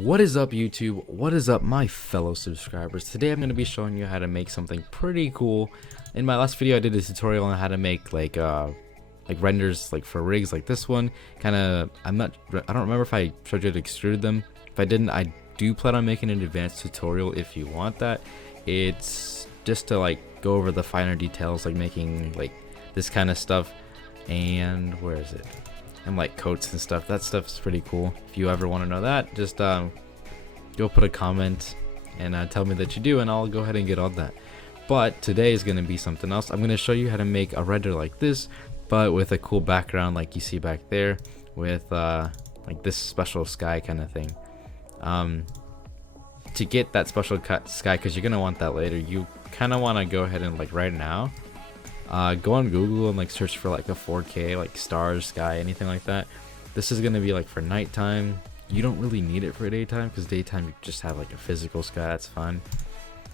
What is up, YouTube? What is up, my fellow subscribers? Today I'm going to be showing you how to make something pretty cool. In my last video I did a tutorial on how to make like renders like for rigs like this one. I don't remember if I showed you how to extrude them. If I didn't, I do plan on making an advanced tutorial if you want that. It's just to like go over the finer details, like making like this kind of stuff. And where is it? And like coats and stuff. That stuff's pretty cool. If you ever want to know that, just go put a comment and tell me that you do, and I'll go ahead and get on that. But today is going to be something else. I'm going to show you how to make a render like this, but with a cool background like you see back there, with like this special sky kind of thing. To get that special sky, because you're going to want that later, you kind of want to go ahead and like right now go on Google and like search for like a 4K like stars, sky, anything like that. This is gonna be like for nighttime. You don't really need it for daytime, because daytime you just have like a physical sky. That's fine.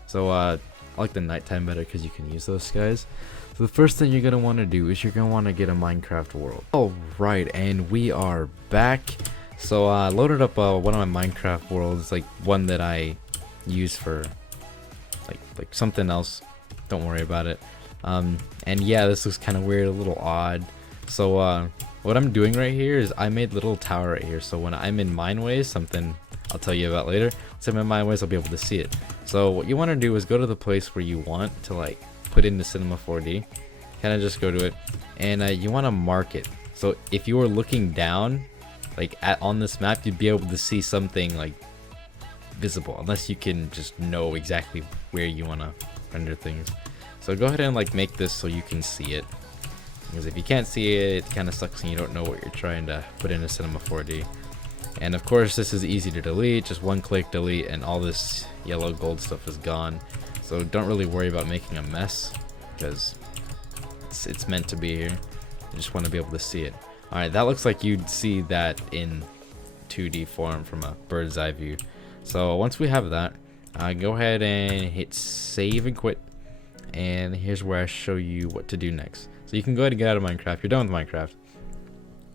So I like the nighttime better because you can use those skies. So the first thing you're gonna want to do is you're gonna want to get a Minecraft world. All right, and we are back. So I loaded up one of my Minecraft worlds, like one that I use for like something else. Don't worry about it. And yeah, this looks kind of weird, a little odd. So what I'm doing right here is I made a little tower right here. So when I'm in Mineways, something I'll tell you about later, once I'm in Mineways, I'll be able to see it. So what you want to do is go to the place where you want to like put in the Cinema 4D, kind of just go to it, and you want to mark it. So if you were looking down like on this map, you'd be able to see something like visible, unless you can just know exactly where you want to render things. So go ahead and like make this so you can see it, because if you can't see it, it kind of sucks and you don't know what you're trying to put into Cinema 4D. And of course this is easy to delete, just one click delete, and all this yellow gold stuff is gone. So don't really worry about making a mess, because it's meant to be here. You just want to be able to see it. Alright, that looks like you'd see that in 2D form from a bird's eye view. So once we have that, go ahead and hit save and quit. And here's where I show you what to do next. So you can go ahead and get out of Minecraft. You're done with Minecraft.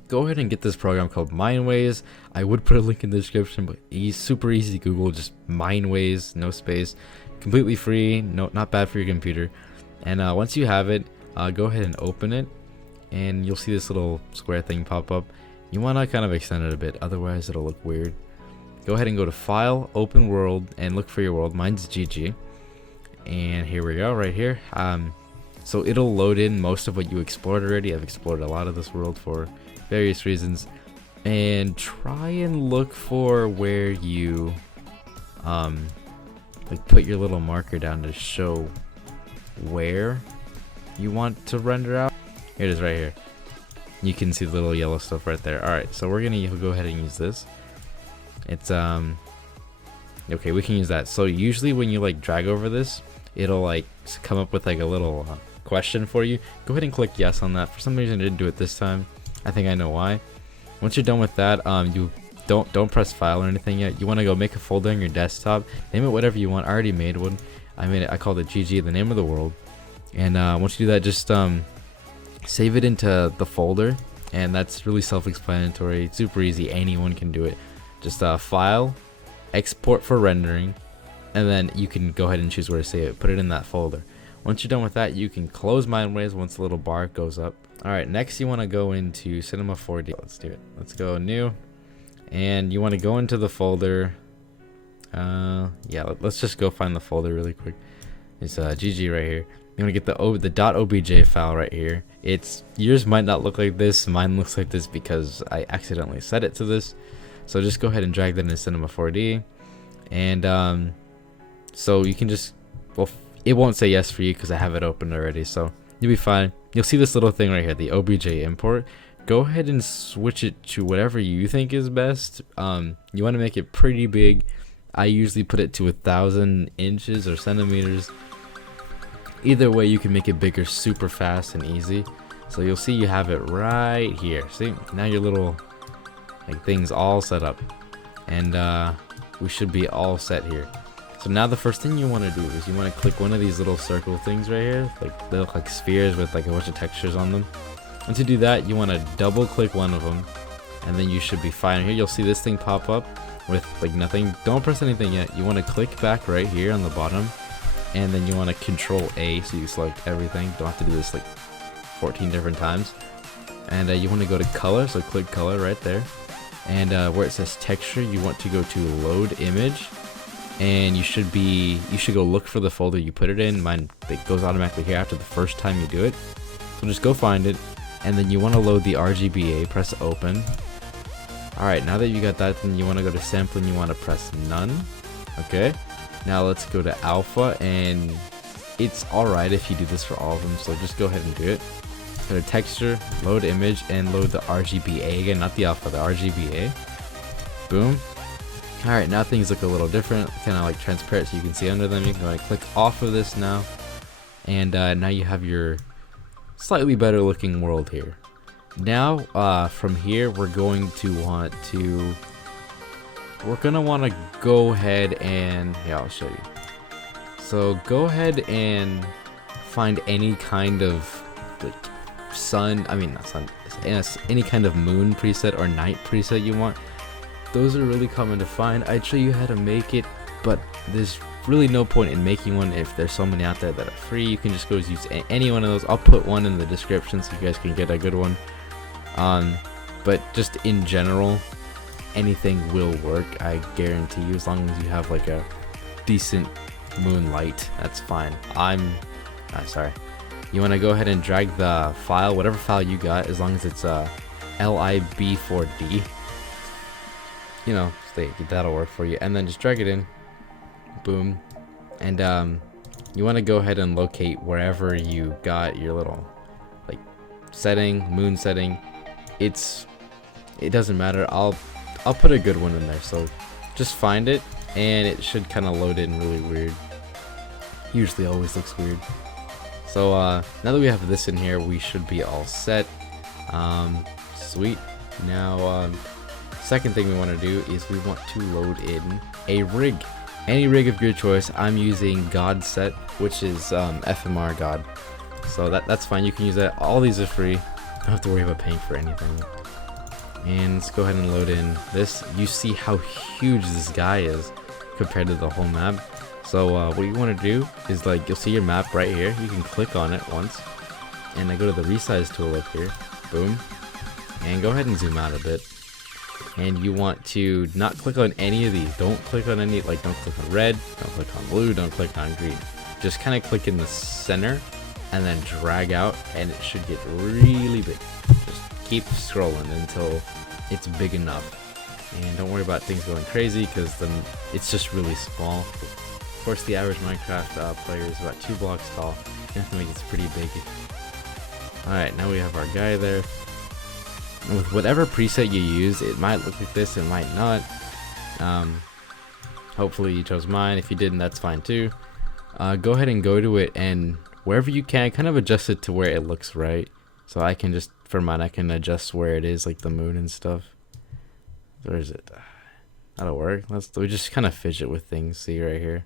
Go ahead and get this program called Mineways. I would put a link in the description, but it's super easy to Google. Just Mineways, no space, completely free, not bad for your computer. And once you have it, go ahead and open it, and you'll see this little square thing pop up. You want to kind of extend it a bit, otherwise it'll look weird. Go ahead and go to File, Open World, and look for your world. Mine's GG. And here we go, right here. So it'll load in most of what you explored already. I've explored a lot of this world for various reasons, and try and look for where you like put your little marker down to show where you want to render out. Here it is, right here. You can see the little yellow stuff right there. All right, so we're gonna go ahead and use this. It's okay, we can use that. So usually when you like drag over this, it'll like come up with like a little question for you. Go ahead and click yes on that. For some reason I didn't do it this time. I think I know why. Once you're done with that, you don't press file or anything yet. You want to go make a folder on your desktop, name it whatever you want. I already made one. I called it GG, the name of the world. And once you do that, just save it into the folder, and that's really self-explanatory. It's super easy, anyone can do it. Just file, export for rendering, and then you can go ahead and choose where to save it. Put it in that folder. Once you're done with that, you can close Mineways once the little bar goes up. Alright, next you want to go into Cinema 4D. Let's do it. Let's go new. And you want to go into the folder. Yeah, let's just go find the folder really quick. It's GG right here. You want to get the .obj file right here. Yours might not look like this. Mine looks like this because I accidentally set it to this. So just go ahead and drag that into Cinema 4D. And so you can just, well, it won't say yes for you because I have it open already, so you'll be fine. You'll see this little thing right here, the OBJ import. Go ahead and switch it to whatever you think is best. You want to make it pretty big. I usually put it to 1,000 inches or centimeters. Either way, you can make it bigger super fast and easy. So you'll see you have it right here. See, now your little like things all set up, and we should be all set here. So now the first thing you want to do is you want to click one of these little circle things right here. Like they look like spheres with like a bunch of textures on them. Once you do that, you want to double click one of them, and then you should be fine. Here you'll see this thing pop up. with like nothing. Don't press anything yet. You want to click back right here on the bottom, and then you want to Control A so you select everything. Don't have to do this like 14 different times. And you want to go to color, so click color right there. And where it says texture, you want to go to load image, and you should go look for the folder you put it in. Mine, it goes automatically here after the first time you do it. So just go find it, and then you want to load the RGBA. Press open. Alright, now that you got that, then you want to go to sample and you want to press none. Okay, now let's go to alpha, and it's alright if you do this for all of them, so just go ahead and do it. Go to texture, load image, and load the RGBA again, not the alpha, the RGBA. Boom. Alright, now things look a little different, kind of like transparent so you can see under them. You can go and click off of this now, and now you have your slightly better looking world here. Now from here we're gonna want to go ahead and I'll show you. So go ahead and find any kind of like any kind of moon preset or night preset you want. Those are really common to find. I'd show you how to make it, but there's really no point in making one if there's so many out there that are free. You can just go use any one of those. I'll put one in the description so you guys can get a good one. But just in general, anything will work, I guarantee you, as long as you have like a decent moonlight. That's fine. Sorry. You want to go ahead and drag the file, whatever file you got, as long as it's lib4d. You know, that'll work for you. And then just drag it in. Boom. And you want to go ahead and locate wherever you got your little like setting, moon setting. It doesn't matter. I'll put a good one in there. So just find it, and it should kind of load in really weird. Usually always looks weird. So now that we have this in here, we should be all set. Sweet. Now second thing we want to do is we want to load in a rig. Any rig of your choice. I'm using God Set, which is FMR God. So that's fine. You can use that. All these are free. Don't have to worry about paying for anything. And let's go ahead and load in this. You see how huge this guy is compared to the whole map. So what you want to do is, like, you'll see your map right here. You can click on it once, and I go to the resize tool up here. Boom. And go ahead and zoom out a bit. And you want to not click on any of these. Don't click on any, like, don't click on red, don't click on blue, don't click on green. Just kind of click in the center and then drag out, and it should get really big. Just keep scrolling until it's big enough. And don't worry about things going crazy, because then it's just really small. Of course, the average Minecraft player is about 2 blocks tall. You have to make it pretty big. Alright, now we have our guy there. And with whatever preset you use, it might look like this, it might not. Hopefully you chose mine. If you didn't, that's fine too. Go ahead and go to it, and wherever you can, kind of adjust it to where it looks right. So I can just, for mine, I can adjust where it is, like the moon and stuff. Where is it? That'll work. We just kind of fidget with things. See right here.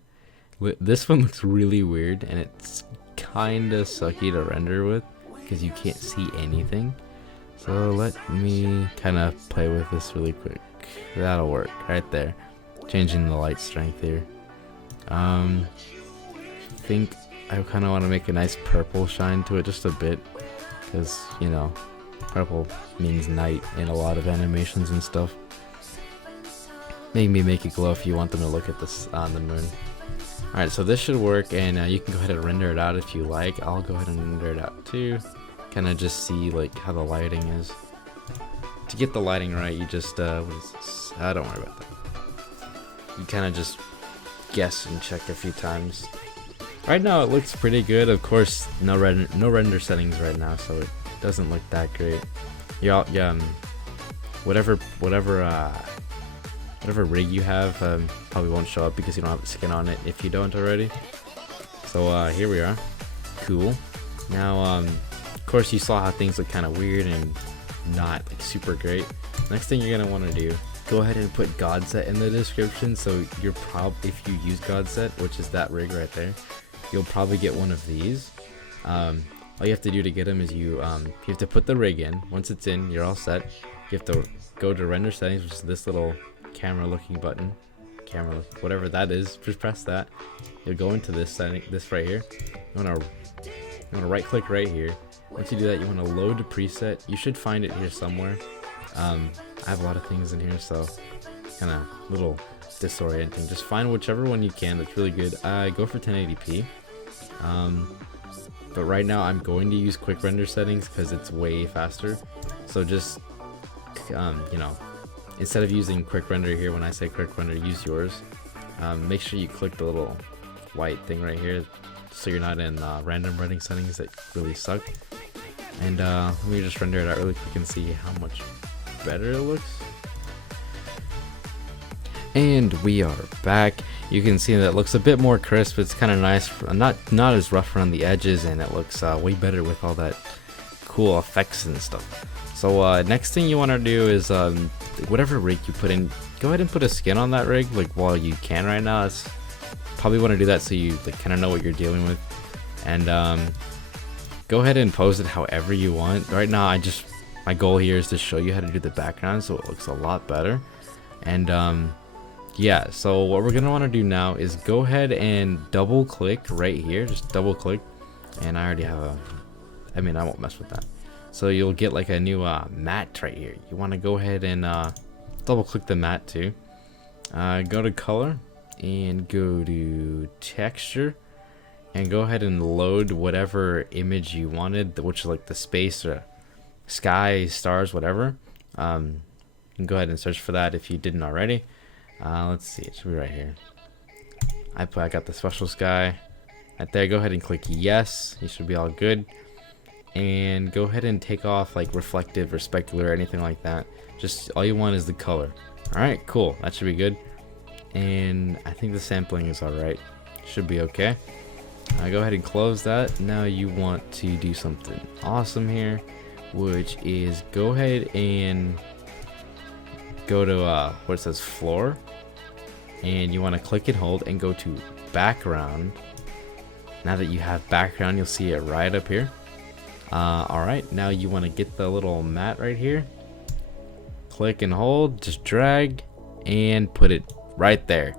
This one looks really weird, and it's kind of sucky to render with because you can't see anything. So let me kind of play with this really quick. That'll work right there. Changing the light strength here. I think I kind of want to make a nice purple shine to it just a bit, because, you know, purple means night in a lot of animations and stuff. Maybe make it glow if you want them to look at this on the moon. Alright, so this should work, and you can go ahead and render it out if you like. I'll go ahead and render it out too. Kind of just see like how the lighting is. To get the lighting right, you just what is this? Don't worry about that. You kind of just guess and check a few times. Right now it looks pretty good. Of course, no render settings right now, so it doesn't look that great. Whatever rig you have probably won't show up because you don't have a skin on it if you don't already. So here we are. Cool. Now of course you saw how things look kind of weird and not like super great. Next thing you're gonna want to do, go ahead and put God Set in the description. So you're if you use God Set, which is that rig right there, you'll probably get one of these. All you have to do to get them is you have to put the rig in. Once it's in, you're all set. You have to go to render settings, which is this little camera looking button, whatever that is, just press that. You'll go into this setting, this right here. You wanna right click right here. Once you do that, you wanna load the preset. You should find it here somewhere. I have a lot of things in here, so kind of little disorienting. Just find whichever one you can that's really good. Go for 1080p. But right now I'm going to use quick render settings because it's way faster. So just you know, instead of using quick render here, when I say quick render, use yours. Make sure you click the little white thing right here so you're not in random rendering settings that really suck. And let me just render it out really quick and see how much better it looks. And we are back. You can see that it looks a bit more crisp. It's kind of nice, not as rough around the edges, and it looks way better with all that cool effects and stuff. So next thing you want to do is whatever rig you put in, go ahead and put a skin on that rig like while you can right now. It's probably want to do that so you like kind of know what you're dealing with, and go ahead and pose it however you want. Right now my goal here is to show you how to do the background so it looks a lot better. And yeah, so what we're gonna want to do now is go ahead and double click right here, just double click, and I already have I won't mess with that. So you'll get like a new matte right here. You want to go ahead and double click the matte too. Go to color and go to texture and go ahead and load whatever image you wanted, which is like the space or sky, stars, whatever. You can go ahead and search for that if you didn't already. Let's see, it should be right here. I got the special sky right there. Go ahead and click yes. You should be all good. And go ahead and take off like reflective or specular or anything like that. Just all you want is the color. Alright, cool. That should be good. And I think the sampling is alright. Should be okay. Go ahead and close that. Now you want to do something awesome here, which is go ahead and go to where it says floor, and you want to click and hold and go to background. Now that you have background, you'll see it right up here. Alright, now you want to get the little mat right here, click and hold, just drag and put it right there.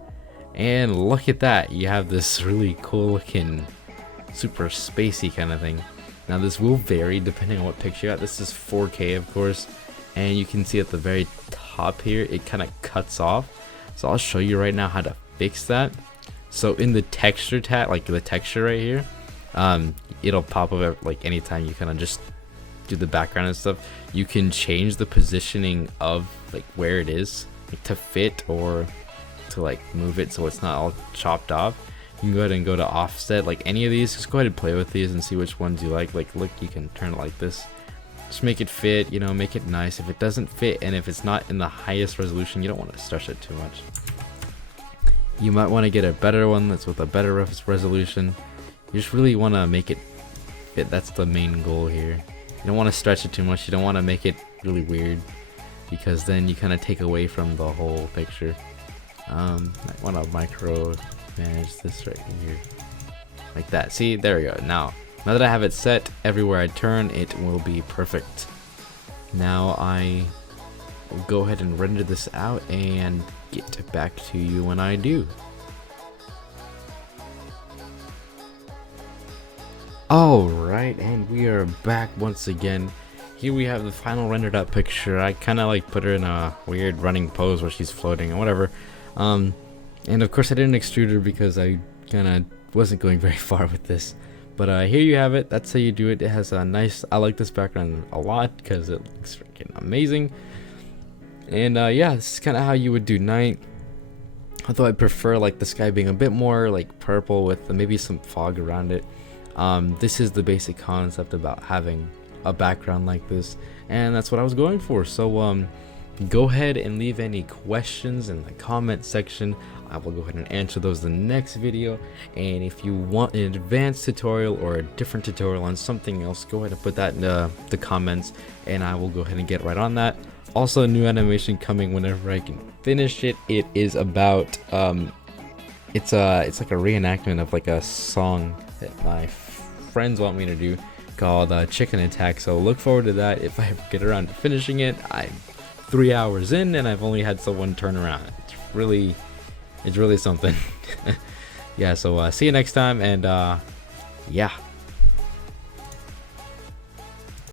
And look at that, you have this really cool looking super spacey kind of thing. Now this will vary depending on what picture you got. This is 4K of course, and you can see at the very top here it kind of cuts off. So I'll show you right now how to fix that. So in the texture tab, like the texture right here, it'll pop up like anytime you kind of just do the background and stuff. You can change the positioning of like where it is, like, to fit or to like move it so it's not all chopped off. You can go ahead and go to offset, like any of these. Just go ahead and play with these and see which ones you like. Like look, you can turn it like this. Just make it fit, you know, make it nice. If it doesn't fit and if it's not in the highest resolution, you don't want to stretch it too much. You might want to get a better one that's with a better resolution. You just really want to make it fit. That's the main goal here. You don't want to stretch it too much. You don't want to make it really weird, because then you kind of take away from the whole picture. I want to micro manage this right here, like that. See, there we go. Now that I have it set, everywhere I turn, it will be perfect. Now I will go ahead and render this out and get back to you when I do. Alright, and we are back once again. Here we have the final rendered out picture. I kind of like put her in a weird running pose where she's floating or whatever. And of course I didn't extrude her because I kind of wasn't going very far with this. But here you have it. That's how you do it. It has a nice, I like this background a lot because it looks freaking amazing. And yeah, this is kind of how you would do night. Although I prefer like the sky being a bit more like purple with maybe some fog around it. This is the basic concept about having a background like this, and that's what I was going for. So go ahead and leave any questions in the comment section. I will go ahead and answer those in the next video. And if you want an advanced tutorial or a different tutorial on something else, go ahead and put that in the comments, and I will go ahead and get right on that. Also, a new animation coming whenever I can finish it. It is about it's like a reenactment of like a song that my friends want me to do called Chicken Attack. So look forward to that if I ever get around to finishing it. I'm 3 hours in and I've only had someone turn around. It's really something. Yeah, so see you next time, and yeah.